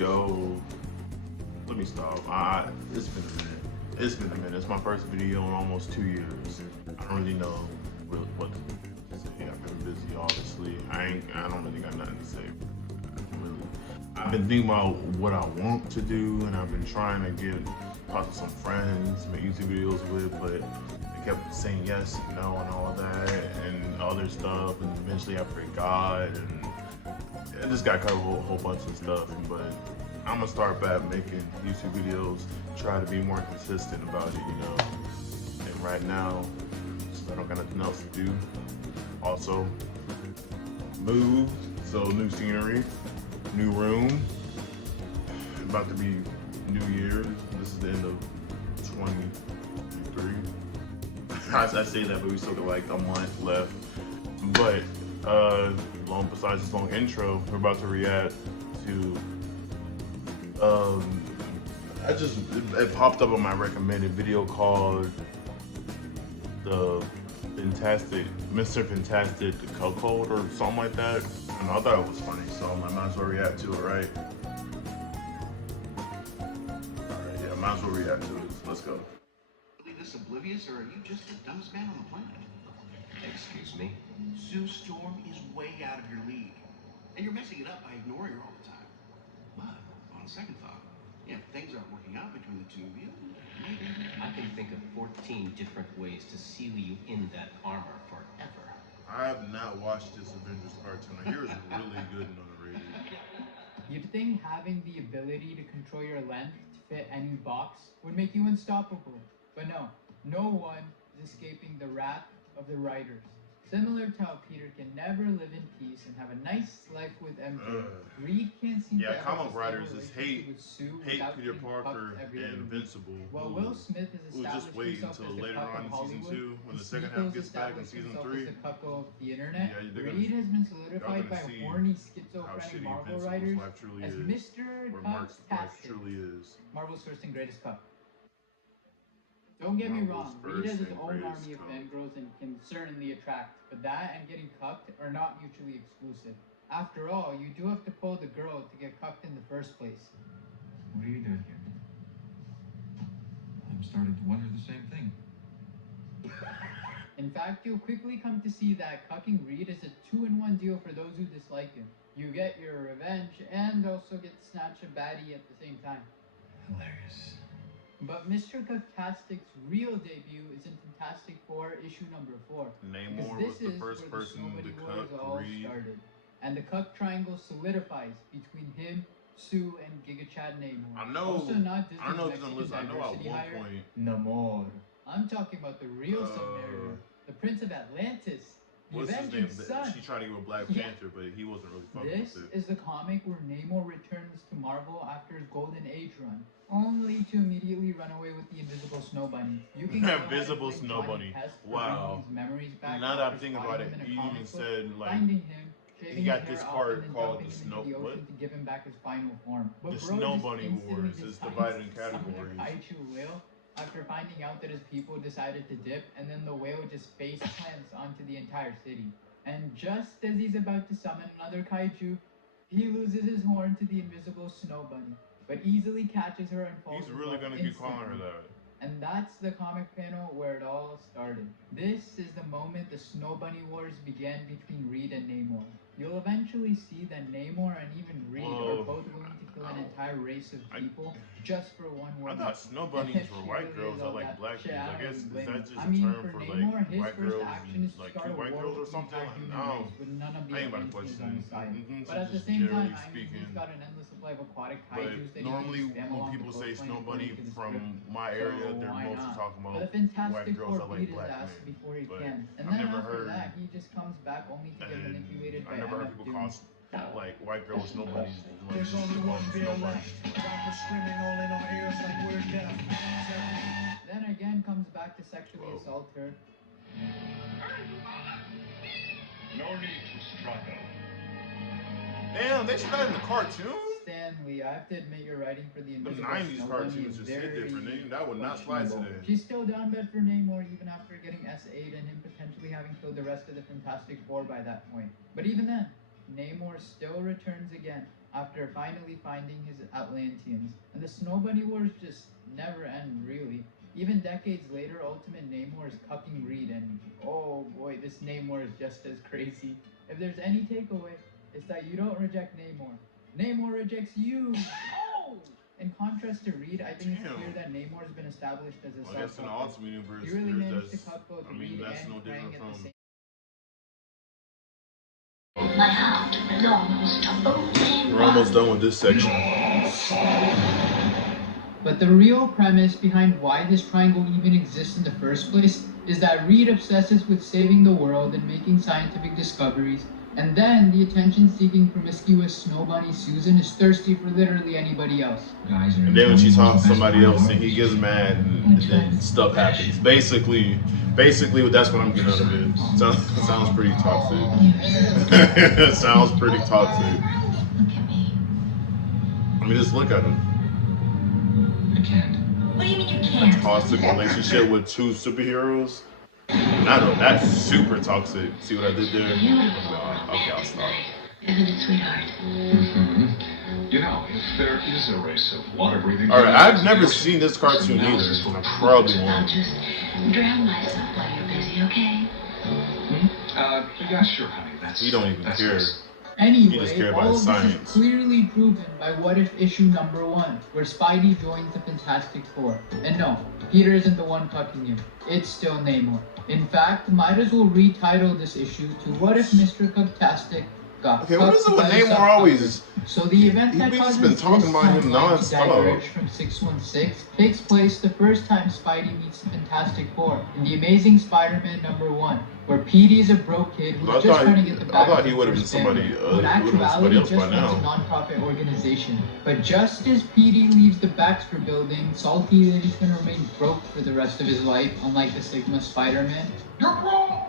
Yo, let me stop. It's been a minute. It's been a minute. It's my first video in almost 2 years. I don't really know what to say. I've been busy, obviously. I don't really got nothing to say. Really. I've been thinking about what I want to do, and I've been trying to talk to some friends, make YouTube videos with, but they kept saying yes, no, and all that, and other stuff, and eventually I forgot, and I just got covered a whole bunch of stuff. But I'm gonna start back making YouTube videos, try to be more consistent about it, And right now, since I don't got nothing else to do, also moved, so new scenery, new room, about to be New Year. This is the end of 2023. I say that, but we still got like a month left. But besides this long intro, we're about to react to it popped up on my recommended video called the Mr. Fantastic Cuck Code or something like that. And I thought it was funny, so I might as well react to it, right? Alright, yeah, might as well react to it. Let's go. Really this oblivious, or are you just the dumbest man on the planet? Excuse me? Sue Storm is way out of your league. And you're messing it up by ignoring her all the time. But, on second thought, if things aren't working out between the two of you, maybe... I can think of 14 different ways to seal you in that armor forever. I have not watched this Avengers cartoon. I hear it's really good and underrated. You'd think having the ability to control your length to fit any box would make you unstoppable. But no one is escaping the wrath of the writers. Similar to how Peter can never live in peace and have a nice life with MJ, Reed can't seem to comic writers with hate Peter Parker and Invincible. While Will Smith is we'll just wait until later on in season 2 when the second half gets back in season 3. As a cuckold of the internet, Reed has been solidified by horny schizophrenic Marvel writers as Mr. Cuck-tastic, Marvel's first and greatest cuck. Don't get me wrong, Reed has his own army of fangirls and can certainly attract, but that and getting cucked are not mutually exclusive. After all, you do have to pull the girl to get cucked in the first place. What are you doing here? I'm starting to wonder the same thing. In fact, you'll quickly come to see that cucking Reed is a 2-in-1 deal for those who dislike him. You get your revenge and also get to snatch a baddie at the same time. Hilarious. But Mr. Cuck-tastic's real debut is in Fantastic Four issue number 4. Namor was the first person to cuck Reed. And the Cuck triangle solidifies between him, Sue, and Giga Chad Namor. I know. Also not Disney's I don't know if Mexican listen. I know at diversity one hire, point. Namor. I'm talking about the real submariner, the Prince of Atlantis. What's his name? She tried to get with Black Panther, but he wasn't really fucking with it. This is the comic where Namor returns to Marvel after his Golden Age run, only to immediately run away with the Invisible Snow Bunny. You can Invisible Snow Bunny. Wow. Now that I'm thinking about it, he even said like he got this part called the Snow. What? To give him back his final form. But the Snow Bunny Wars is divided in categories. Kaiju whale after finding out that his people decided to dip, and then the whale just face plants onto the entire city. And just as he's about to summon another kaiju, he loses his horn to the Invisible Snow Bunny, but easily catches her and falls. He's really gonna keep calling her that. And that's the comic panel where it all started. This is the moment the Snow Bunny Wars began between Reed and Namor. You'll eventually see that Namor and even Reed are both willing to kill an entire race of people just for one woman. I thought snow bunnies were white girls that like black dudes. I guess is that just a term for Namor, like his white first girls action is and like to start cute white a war girls or with the something? entire human No. race, with none of the I ain't about to aliens question on his side. But at the just same generally time, speaking. he's got an endless supply of aquatic But kaijus that normally he can spam when along people the say coastline snow bunny according to the from script. my area, So they're why mostly not? talking But about the Fantastic white girls Four that like beat his black ass men. before he But can. And I've then never after heard- that, he just comes back only to get And manipulated by I never heard MF people Doom. call like white girls snow bunnies. Like, There's only they call one them beer snow left. bunnies. Rappers screaming all in our ears like we're deaf. Then again comes back to sexually assault her. No need to struggle. Damn, they should that in the cartoon. Stanley, I have to admit your writing for the The Invisible 90s Snow Bunny cartoons is just hit very different. That would not slide questionable. today. She's still down bad for Namor even after getting S8 and him potentially having killed the rest of the Fantastic Four by that point. But even then, Namor still returns again, after finally finding his Atlanteans. And the Snow Bunny Wars just never end, really. Even decades later, Ultimate Namor is cucking Reed, and oh boy, this Namor is just as crazy. If there's any takeaway, it's that you don't reject Namor. Namor rejects you! Oh! In contrast to Reed, I think it's clear that Namor has been established as a I guess in the self-helper. Ultimate Universe, He really managed to that's, cut both I mean, Reed that's and no Krang different at the from. same. My heart belongs to only We're almost done with this section. But the real premise behind why this triangle even exists in the first place is that Reed obsesses with saving the world and making scientific discoveries, and then the attention-seeking promiscuous Snow Bunny Susan is thirsty for literally anybody else. And then when she talks to somebody else and he gets mad and then stuff happens. Basically that's what I'm getting out of it. Sounds pretty toxic. Sounds pretty toxic. Look at me. I mean, just look at him. I can't. What do you mean you A can't? toxic relationship with two superheroes. That's super toxic. See what I did there? Okay, I'll stop. Isn't it, sweetheart? You know, if there is a race of water-breathing... Alright, I've never creatures, seen this cartoon either. analysis will I prove probably I'll won't. just drown myself while you're busy, okay? Yeah, sure, honey. You don't even care. nice. Anyway, You just care about all of this science. is clearly proven by What If issue number 1, where Spidey joins the Fantastic Four. And no, Peter isn't the one cucking him. It's still Namor. In fact, might as well retitle this issue to What If Mr. Cucktastic got Okay, what is it with cucked by Namor a always? So the event that He's causes been this talking about him timeline to non-stop. diverge from 616 takes place the first time Spidey meets the Fantastic Four in the Amazing Spider-Man number 1, where Petey is a broke kid who's I just thought- trying to get the I back thought of he the would've been first somebody, family, he who in would've been somebody actuality else just by now. runs a non-profit organization. But just as Petey leaves the Baxter building, salty that he's gonna remain broke for the rest of his life, unlike the Sigma Spider-Man, You're wrong!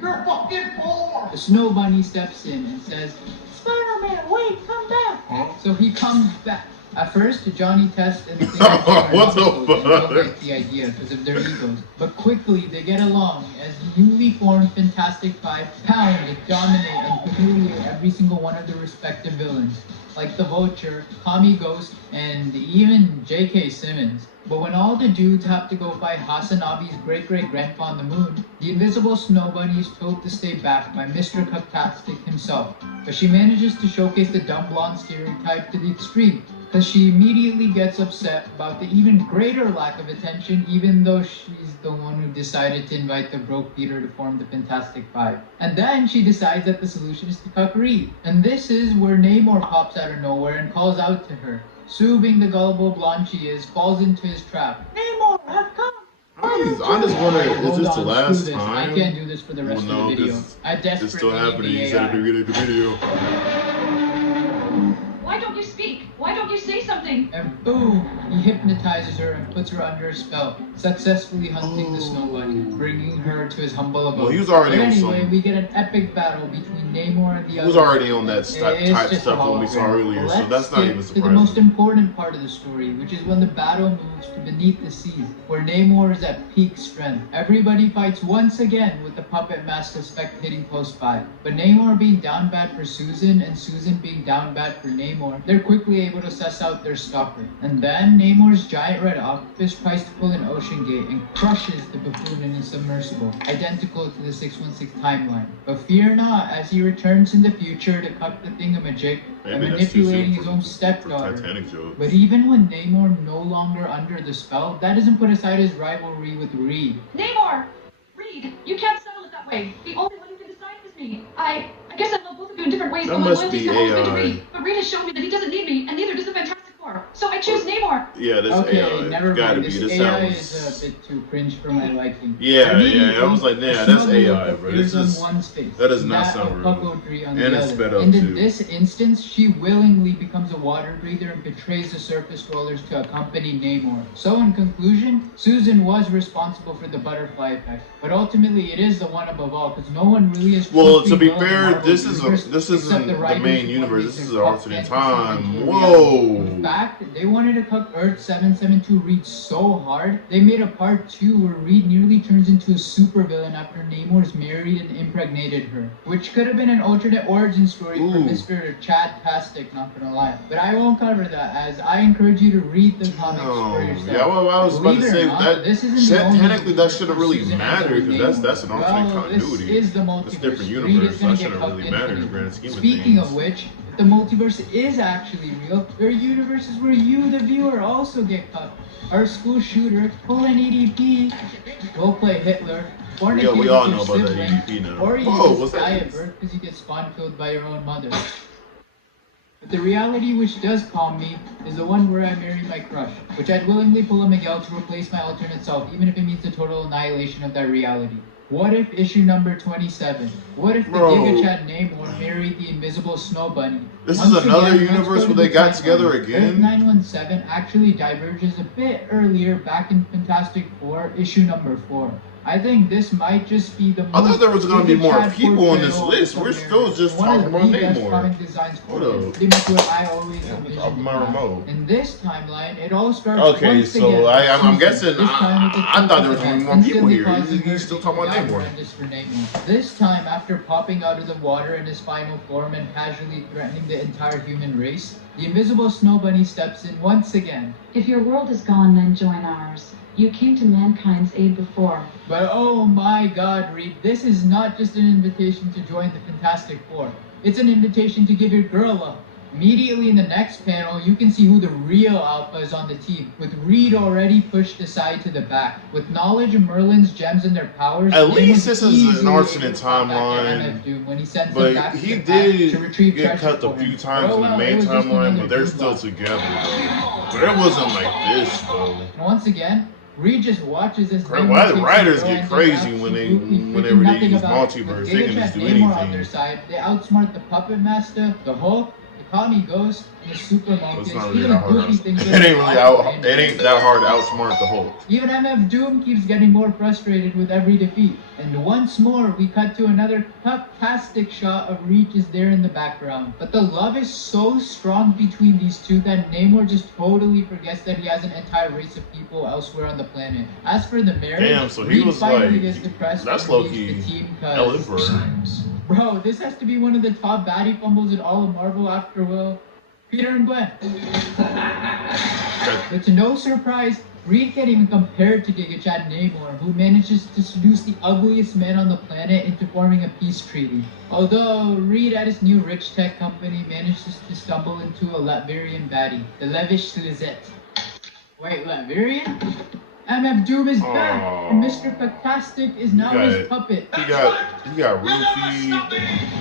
You're fucking poor! the Snow Bunny steps in and says, "Spider-Man, wait, come back!" So he comes back. At first, Johnny Test and the Thing What the don't fuck? like the idea because of their egos. But quickly, they get along as the newly formed Fantastic Five pound, dominate, and humiliate every single one of their respective villains, like the Vulture, Tommy Ghost, and even J.K. Simmons. But when all the dudes have to go fight Hasanabi's great-great-grandpa on the moon, the invisible Snow Bunny is told to stay back by Mr. Cucktastic himself. But she manages to showcase the dumb blonde stereotype to the extreme, because she immediately gets upset about the even greater lack of attention, even though she's the one who decided to invite the broke Peter to form the Fantastic Five. And then she decides that the solution is to cuck Reed. And this is where Namor pops out of nowhere and calls out to her. Sue, being the gullible blonde she is, falls into his trap. Namor, I've come! I just wonder, is Hold this on, the last screw this. time? I can't do this for the rest Well, no, of the video. 'cause I It's desperately still happening. need You the said at the AI. beginning of the video. Why don't you speak? Why don't you say something? And boom, he hypnotizes her and puts her under a spell, successfully hunting the Snow Bunny, bringing her to his humble abode. Well, he was already But on anyway, some. we get an epic battle between Namor and the He other. was already on that It's type just stuff a when we saw hologram. earlier, so Let's that's not skip even to the most surprising. important part of the story, which is when the battle moves to beneath the seas, where Namor is at peak strength. Everybody fights once again, with the puppet mask suspect hitting close by. But Namor being down bad for Susan, and Susan being down bad for Namor, they're quickly able to suss out their stalker. And then Namor's giant red octopus tries to pull an Ocean Gate and crushes the buffoon in his submersible, identical to the 616 timeline. But fear not, as he returns in the future to cuck the thingamajig and Maybe that's too manipulating soon his for- own for stepdaughter. Titanic jokes. But even when Namor no longer under the spell, that doesn't put aside his rivalry with Reed. Namor! Reed, you can't settle it that way. The only one who can decide is me. I guess I love both of you in different ways, That but my must loyalty's be have always been to AI. Reed. But Reed has shown me that he doesn't need me, and neither does the Fantastic Four. So I choose Namor. Yeah, this Okay, AI. never Gotta mind. be. This This AI sounds. is a bit too cringe for my liking. Yeah, Immediately, I was like, nah, a that's smug AI, look bro. appears This is- on one's face, that does not that sound of real. pucklery on And the it's other. sped up, And in too. this instance, she willingly becomes a water breather and betrays the surface dwellers to accompany Namor. So in conclusion, Susan was responsible for the butterfly effect, but ultimately it is the one above all, because no one really is. Well, truly to be villain in fair, Marvel's this universe, isn't except the writers main who universe. want This to is make an their alternate fantasy time. into a reality. Whoa. In fact, they wanted to cuck Earth 772 Reed so hard, they made a part 2 where Reed nearly turns into a supervillain after Namor's married and impregnated her. Which could have been an alternate origin story for Mr. Chad Pastic, not gonna lie. But I won't cover that, as I encourage you to read the comics for yourself. Yeah, well, I was about to say that this isn't technically that shouldn't really matter, because that's an alternate continuity. This is the multiverse. It's a different universe, so that shouldn't really matter in the grand scheme of things. Speaking of which, if the multiverse is actually real, there are universes where you, the viewer, also get cut. Our school shooter, Colin ADP, will play Hitler. Yeah, we all know about that ADP now. Or you just die at birth because you get spawn killed by your own mother. But the reality which does calm me is the one where I marry my crush, which I'd willingly pull a Miguel to replace my alternate self, even if it means the total annihilation of that reality. What if issue number 27? What if the Giga Chad Namor married the invisible Snow Bunny? This is another universe where they got together again? Earth 917 actually diverges a bit earlier back in Fantastic Four, issue number 4. I think this might just be the most... I thought there was going to be more people on this list. We're still just talking about Namor. What up? Pretty much what I always envisioned. My remote. In this timeline, it all starts okay, so I'm guessing, I thought there was going to be more people here. He's still talking about Namor. This time, after popping out of the water in his final form and casually threatening the entire human race, the invisible Snow Bunny steps in once again. If your world is gone, then join ours. You came to mankind's aid before. But oh my god, Reed, this is not just an invitation to join the Fantastic Four. It's an invitation to give your girl love. Immediately in the next panel, you can see who the real alpha is on the team, with Reed already pushed aside to the back. With knowledge of Merlin's gems and their powers, at least this is an alternate timeline, but he did get cut a few times in the main timeline, but they're still together though. But it wasn't like this though. And once again, Reed just watches this. Why the writers get crazy whenever they use multiverse? They can just do anything. On their side, they outsmart the Puppet Master, the Hulk, the Kami Ghost, and the Super Monkeys. Even the goofy things. It ain't that hard to outsmart the Hulk. Even MF Doom keeps getting more frustrated with every defeat. And once more, we cut to another fantastic shot of Reed is there in the background. But the love is so strong between these two that Namor just totally forgets that he has an entire race of people elsewhere on the planet. As for the marriage, damn, so he was like, that's low-key Emperor. Bro, this has to be one of the top baddie fumbles in all of Marvel after, well, Peter and Gwen. But to no surprise, Reed can't even compare to Giga Chad Namor, who manages to seduce the ugliest man on the planet into forming a peace treaty. Although Reed at his new rich tech company manages to stumble into a Latvian baddie, the Levish Lizette. Wait, Latvian? MF Doom is back, and Mr. Fantastic is now his puppet. He got roofied.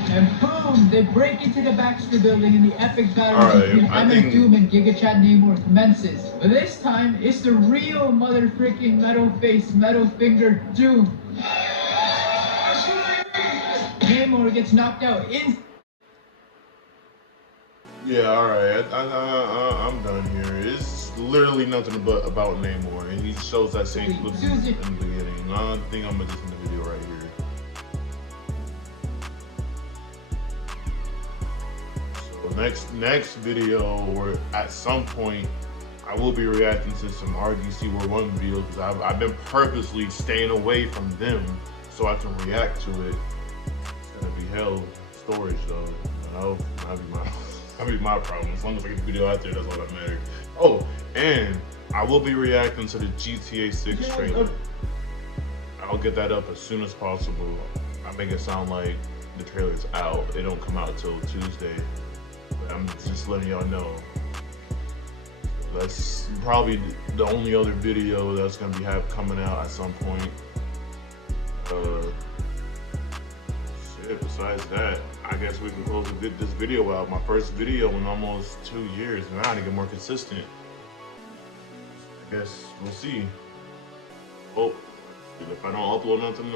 And boom, they break into the Baxter building and the epic battle between MF Doom and Giga Chad Namor commences. But this time, it's the real mother freaking metal face, metal finger Doom. Namor gets knocked out in. Yeah, alright, I'm done here. It's literally nothing about Namor, and he shows that same clip in the beginning. I think I'm gonna just end the video right here. So next video, or at some point, I will be reacting to some RDC World 1 videos, because I've been purposely staying away from them so I can react to it. It's gonna be hell storage though, that'll be my problem. As long as I get the video out there, that's all that matters. Oh, and I will be reacting to the GTA 6 trailer. I'll get that up as soon as possible. I make it sound like the trailer's out. It don't come out till Tuesday. But I'm just letting y'all know. That's probably the only other video that's gonna be coming out at some point. Besides that, I guess we can close this video out. My first video in almost 2 years, and I gotta get more consistent. I guess we'll see. Oh, if I don't upload nothing,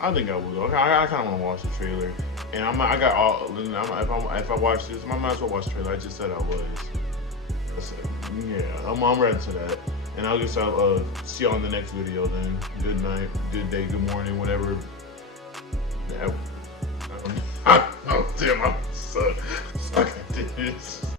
I think I will. Okay, I kind of want to watch the trailer, and if I watch this, I might as well watch the trailer. I just said I was. Yeah, I'm ready to that. And I'll just see you on the next video then. Good night, good day, good morning, whatever. Oh damn, I'm suck at this.